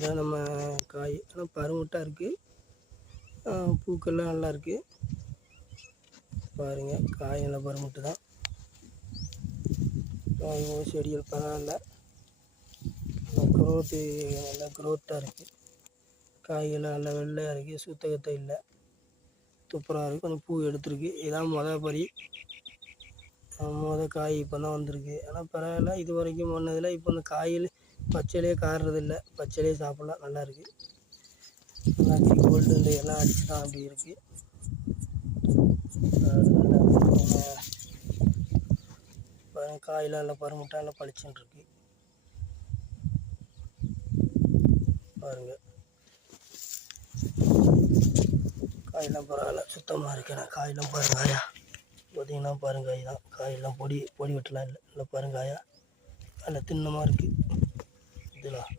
இதான் நம்ம காய். ஆனால் பருமுட்டாக இருக்குது. பூக்கள்லாம் நல்லா இருக்குது. பாருங்கள், காய் நல்லா பருமுட்டு தான். செடிகள் பரவாயில்ல, க்ரோத்து நல்லா க்ரோத்தாக இருக்குது. காய்கள்லாம் நல்லா வெள்ளையாக இருக்குது. சுத்தகத்தை இல்லை, துப்புரவாக இருக்குது. கொஞ்சம் பூ எடுத்துருக்கு. இதான் பறி. காய் இப்போ தான் வந்திருக்கு. ஆனால் பரவாயில்ல, இது வரைக்கும் பண்ணதில்லை. இப்போ இந்த காயில் பச்சையிலே காடுறதில்ல, பச்சையிலே சாப்பிட்லாம். நல்லா இருக்குது. நல்லாச்சு. கோல்டு எல்லாம் அடிச்சு தான் அப்படி இருக்குது. காயெல்லாம் நல்லா பருமுட்டா நல்லா பளிச்சுன்னு இருக்குது. பாருங்கள், காயெல்லாம் பரவாயில்ல, சுத்தமாக இருக்குண்ணா. காயெல்லாம் பாருங்காயா பார்த்தீங்கன்னா, பாருங்காய் தான். காயெல்லாம் பொடி வெட்டலாம் இல்லை, நல்லா பாருங்காயா நல்லா திண்ணமாக இருக்குது இதெல்லாம்.